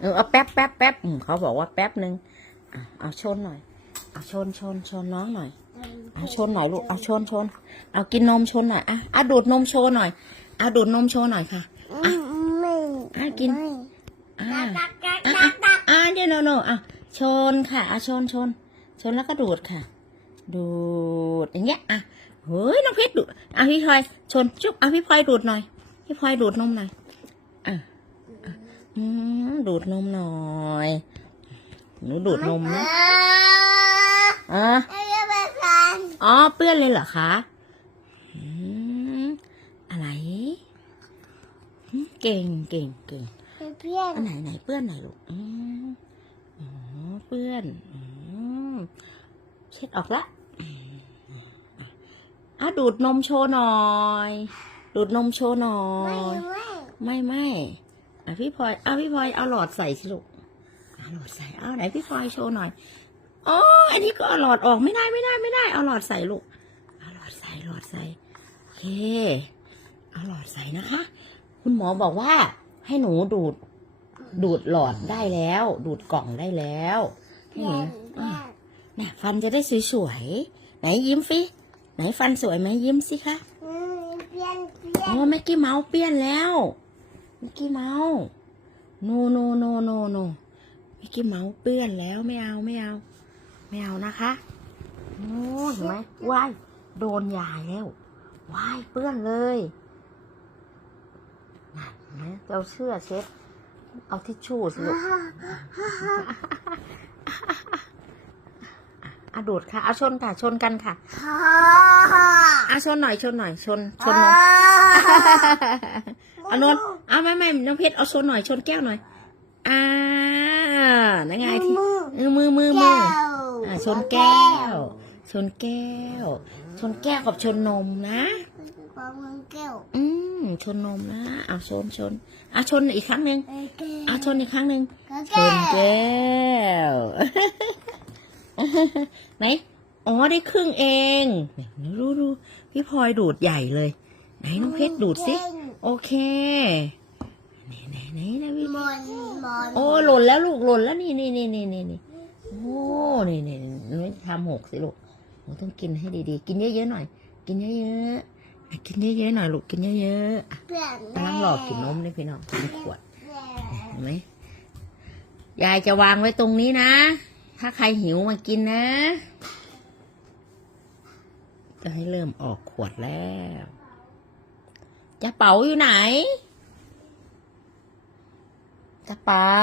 เออเอาแป๊บแป๊บแป๊บอืมเขาบอกว่าแป๊บหนึ่งอะเอาชนหน่อย เอาชนชนชนน้องหน่อย เอาชนหน่อยลูก เอาชนชน เอากินนมชนหน่อยอะอะดูดนมโชว์หน่อยอะดูดนมโชว์หน่อยค่ะไม่ไม่อะกินไม่อ่าตักตักอะตักตักอะเดี๋ยวโนโนอะชนค่ะอะชนชน ชนแล้วก็ดูดค่ะ ดูดอย่างเงี้ยอะเฮ้ยน้องเพชรดูดอะพี่พลอยชนจุ๊บอะพี่พลอยดูดหน่อย พี่พลอยดูดนมหน่อยอะอะอืม ดูดนมหน่อยหนูดูดนมนะอ่าอะไอ้เรื่องแบบนั้นอ๋อเปื้อนเลยเหรอคะอืมอะไรอืมเก่งเก่งเก่งเพื่อนอันไหนไหนเปื้อนไหนลูกอืมอ๋อเปื้อนอืมเช็ดออกละอืมอะดูดนมโชว์หน่อย ดูดนมโชว์หน่อไม่ยไม่ไม่ไม่อะ พี่พลอยอะพี่พลอยเอาหลอดใส่สิลูกเอาหลอดใส่เอาไหนพี่พลอยโชว์หน่อยอ๋ออันนี้ก็เอาหลอดออกไม่ได้ไม่ได้ไม่ได้ เอาหลอดใส่ลูกเอาหลอดใส่หลอดใส่โอเค เอาหลอดใส่นะคะ คุณหมอบอกว่า ให้หนูดูด ดูดหลอดได้แล้ว ดูดกล่องได้แล้วให้หนูเพื่อนอะเนี่ยฟันจะได้สวยๆไหนยิ้มฟิไหนฟันสวยไหมยิ้มสิคะเพื่อนเพื่ออ๋อนแม็กกี้เมาส์เปลี่ยนแล้วแม็กกี้เมาส์โนโนโนโนโนแม็กกี้เมาส์เปื้อนแล้วไม่เอาไม่เอา ไม่เอานะคะโอ้เห็นไหมว้ายโดนยายแล้วว้ายเปื้อนเลยนั่นเห็นไหมเราเชื่อเช็ดเอาทิชชู่สิลูกอะดูดค่ะ เอาชนค่ะ ชนกันค่ะฮ่าอะชนหน่อยชนหน่อยชนชนนมเอานน เอาไม่ไม่น้องเพชรเอาชนหน่อยชนแก้วหน่อย อ่านั่นไงที่มือเออมือมือมืแก้อวอ่าชนแก้ว ชนแก้ว ชนแก้วกับชนนมนะปามือแก้ว อืมชนนมนะเอาชนชนอะชนอีกครั้งหนึ่งไอ้แก้วอะชนอีกครั้งหนึ่งแก้ชวนแก้วไหนอ๋อได้ครึ่งเองเนี่ยดูดูพี่พลอยดูดใหญ่เลย ไหนน้องเพชรดูดสิ โอเคไหนไหนไหนนะพี่มอนมอนโอ้หล่นแล้วลูกหล่นแล้วนี่นี่นี่นี่นี่นี่โอ้นี่นี่หนูทำหกสิลูกหนูต้องกินให้ดีๆ กินเยอะๆหน่อย กินเยอะๆอะกินเยอะๆหน่อยลูกกินเยอะๆอะเพื่อนกำลังหลอกกินนมเลยพี่น้องกินขวดแม่เห็นไหมยายจะวางไว้ตรงนี้นะ ถ้าใครหิวมากินนะ จะให้เริ่มออกขวดแล้ว จะเป๋าอยู่ไหนจะเป๋า